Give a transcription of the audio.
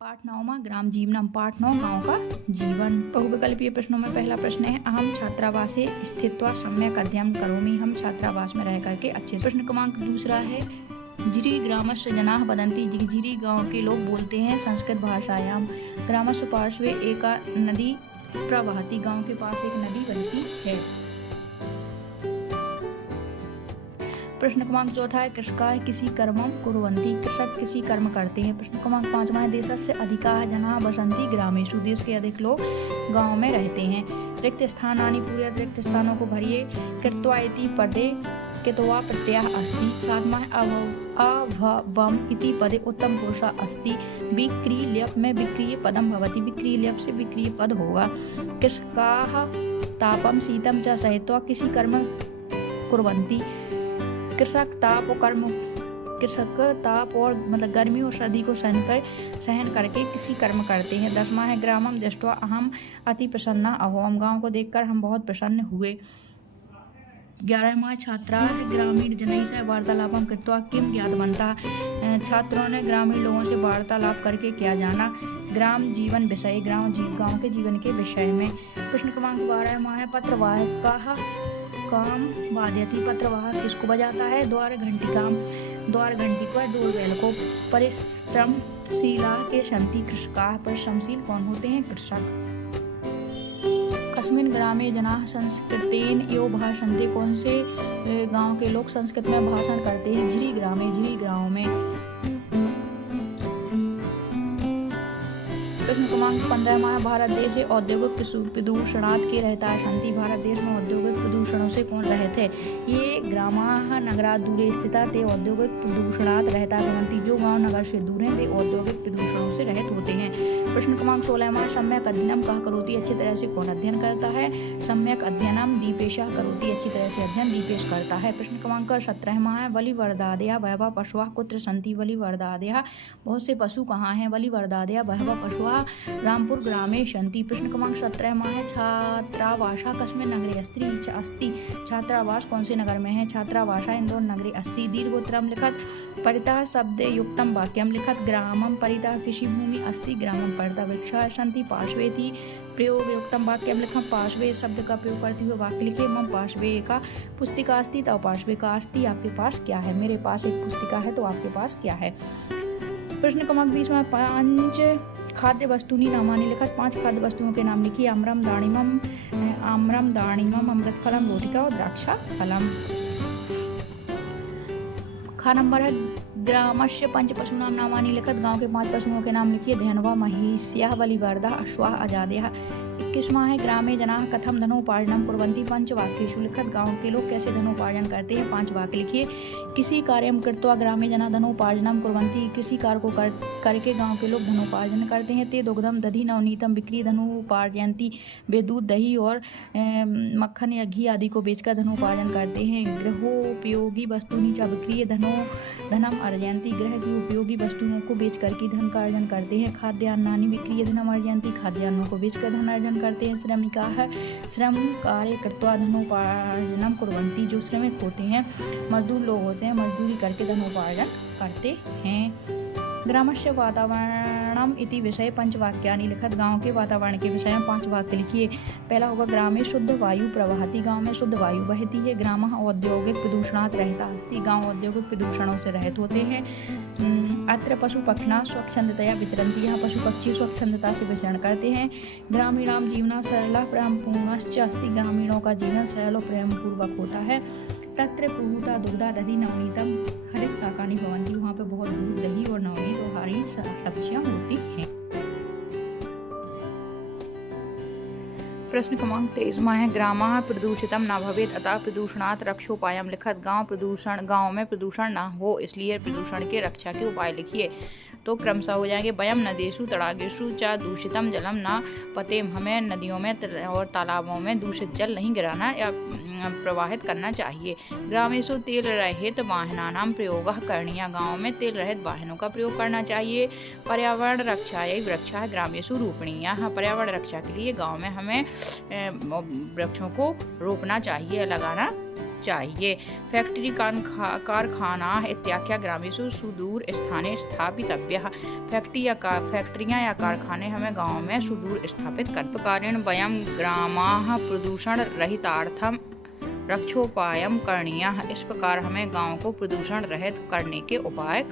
पाठ 9वां ग्राम जीवनम। पाठ 9 गांव का जीवन। बहुविकल्पीय प्रश्नों में पहला प्रश्न है, अहम छात्रावासे स्थित्वा सम्यक अध्ययन करोमि। हम छात्रावास में रह करके अच्छे से। प्रश्न क्रमांक दूसरा है, जिरी ग्रामस्य जनाः वदन्ति। जिरी गांव के लोग बोलते हैं संस्कृत भाषायाम। ग्रामस्य पार्श्वे एका नदी प्रवहति। गांव के पास एक नदी बहती है। प्रश्न क्रमांक चौथा है, कृषकाः किसी कर्मं कुर्वन्ति। कृषक किसी कर्म करते हैं। प्रश्न क्रमांक पांचवा है, देशस्य अधिकाः जनाः वसन्ति ग्रामेषु। देश के अधिक लोग गांव में रहते हैं। रिक्त स्थानानि पूरे। रिक्त स्थानों को भरिए। कृत्वा इति पदे कृत्वा प्रत्ययः अस्ति। सातवां है, अभवम् इति पदे उत्तम पुरुषः अस्ति। विक्रील्यप में विक्रिय पदम भवति। विक्रील्यप से विक्रिय पद होगा। कृषकाः तापम शीतम च सहित्वा किसी कर्म कुर्वन्ति। कृषक ताप और मतलब गर्मी और सर्दी को सहन करके किसी कर्म करते हैं। 10वां है, ग्रामम दृष्ट्वा अहम अति प्रसन्ना अभवम्। गांव को देखकर हम बहुत प्रसन्न हुए। 11वां, छात्राः ग्रामीण जनैः सह वार्तालापं कृत्वा किं ज्ञातवन्तः। छात्रों ने ग्रामीण लोगों से वार्तालाप करके क्या जाना। ग्राम जीवन विषय। गांव के जीवन के विषय में। प्रश्न क्रमांक 12वां है, पत्रवाहकः काम वादयति। पत्रवाहक किसको बजाता है? द्वार घंटिकाम। द्वार घंटी पर डोरबेल को। परिश्रमशीला के सन्ति कृषकाः। परिश्रमशील कौन होते हैं? कृषक। कस्मिन् ग्रामे जनाः संस्कृतेन एव भाषन्ते। कौन से गांव के लोग संस्कृत में भाषण करते हैं? झिरी ग्रामे। झिरी गांव में। प्रश्न क्रमांक 15वां, भारत देश औद्योगिक प्रदूषणात् के रहता सन्ति। भारत देश में औद्योगिक प्रदूषणों से कौन रहित है? ये ग्रामाः नगरात् दूरे स्थिता ते औद्योगिक प्रदूषणात् रहता भवन्ति। जो गांव नगर से दूर हैं वे औद्योगिक प्रदूषणों से रहित होते हैं। प्रश्न क्रमांक 16वां, सम्यक अध्ययनम कः करोति। अच्छी तरह से कौन अध्ययन करता है? सम्यक अध्ययनम दीपेशः करोति। अच्छी तरह से अध्ययन दीपेश करता है। प्रश्न क्रमांक 17वां है, बलिवर्दादयः बहवः पशवः कुत्र सन्ति। बलिवर्दादयः बहुत से पशु कहाँ हैं? बलिवर्दादयः बहवः पशवः रामपुर ग्रामे सन्ति। प्रश्न क्रमांक 17वां है, छात्रावासः कस्मिन् नगरे अस्ति। छात्रावास कौन से नगर में है? छात्रावासः इंदौर नगरे अस्ति। दीर्घोत्तरम लिखत परितः शब्द युक्तम वाक्यम लिखत। ग्रामम परितः कृषि भूमि अस्ति। ग्रामम परितः वृक्षाः सन्ति। पार्श्वेति प्रयोग युक्तम वाक्यम लिखम। पार्श्वे शब्द का प्रयोग करते हुए वाक्य लिखे। मम पार्श्वे का पुस्तिका अस्ति। तव पार्श्वे का अस्ति। आपके पास क्या है? मेरे पास एक पुस्तिका है। तो आपके पास क्या है? प्रश्न क्रमांक 20वां, 5 खाद्य वस्तूनि नामानि लिखत। 5 खाद्य वस्तुओं के नाम लिखिए। आम्रम दाणिमम अमृतफलम रोटिका और द्राक्षा फलम। खा नंबर है, ग्रामस्य 5 पशूनां नामानि लिखत। गांव के 5 पशुओं के नाम लिखिए। धेनवा महिष्यः बलिवर्धः अश्वाः अजादयः। 21वां है, ग्रामे जनाः कथम धनोपार्जनं कुर्वन्ति। 5 वाक्येषु लिखत। गांव के लोग कैसे धनोपार्जन करते हैं? 5 वाक्य लिखिए। किसी कार्यम कृत्वा ग्रामे जनाः धनोपार्जनं कुर्वन्ति। किसी कार्य को करके गांव के लोग धनोपार्जन करते हैं। ते दुग्धम दधि नवनीतम बिक्री धनोपार्जयन्ति। वे दूध, दही और मक्खन या घी आदि को बेचकर धनोपार्जन करते हैं। गृहोपयोगी वस्तूनि च बिक्री धनम अर्जयन्ति। गृह की उपयोगी वस्तुओं को बेच करके धन का अर्जन करते हैं। खाद्यान्नानि बिक्री धनम अर्जयन्ति। खाद्यान्नों को बेचकर धन अर्जन करते हैं। श्रमिकाः श्रम कार्य कृत्वा धनोपार्जनम कुर्वन्ति। जो श्रमिक होते हैं, मजदूर लोग होते हैं, मजदूरी करके धनोपार्जन करते हैं। ग्रामस्य वातावरणम इति विषय 5 वाक्यानि लिखत। गांव के वातावरण के विषय में 5 वाक्य लिखिए। पहला होगा, ग्रामे शुद्ध वायु प्रवहति। गांव में शुद्ध वायु बहती है। ग्रामः औद्योगिक प्रदूषणात् रहता अस्ति। गांव औद्योगिक प्रदूषणों से रहित होते हैं। अत्र पशु पक्षिणः स्वच्छंदतया विचरन्ति। यहाँ पशु पक्षी स्वच्छंदता से विचरण करते हैं। ग्रामीणां जीवनः सरलः प्रेमपूर्णश्च अस्ति। ग्रामीणों का जीवन सरल और प्रेमपूर्वक होता है। तत्र पूता दुग्धा दधि नवनीतम हरित शाकानि भवन्ति। वहाँ पे बहुत दूध, दही और नवनीत और हरी सब्जियाँ होती हैं। प्रश्न क्रमांक 23वां है, ग्रामः प्रदूषितम न भवेत् अतः प्रदूषणात् रक्षोपायम लिखत। गांव में प्रदूषण ना हो इसलिए प्रदूषण के रक्षा के उपाय लिखिए। तो क्रमशः हो जाएंगे। वयम नदेषु तड़ागेषु च दूषितम जलम न पतेम। हमें नदियों में और तालाबों में दूषित जल नहीं गिराना या प्रवाहित करना चाहिए। ग्रामेषु तेल रहित वाहनानां प्रयोगः करणीयः। गाँव में तेल रहित वाहनों का प्रयोग करना चाहिए। पर्यावरण रक्षायै वृक्षाः ग्रामेषु रोपणीयाः। पर्यावरण रक्षा के लिए गाँव में हमें वृक्षों को रोपना चाहिए, लगाना चाहिए। फैक्ट्री कारखानाः इत्याख्या ग्रामेषु सुदूर स्थाने स्थापितव्यः। फैक्ट्रियाँ या कारखाने हमें गाँव में सुदूर स्थापित कर प्रकारेण वयं ग्रामाः प्रदूषणरहितार्थं रक्षोपायं करणीयः। इस प्रकार हमें गाँव को प्रदूषण रहित करने के उपाय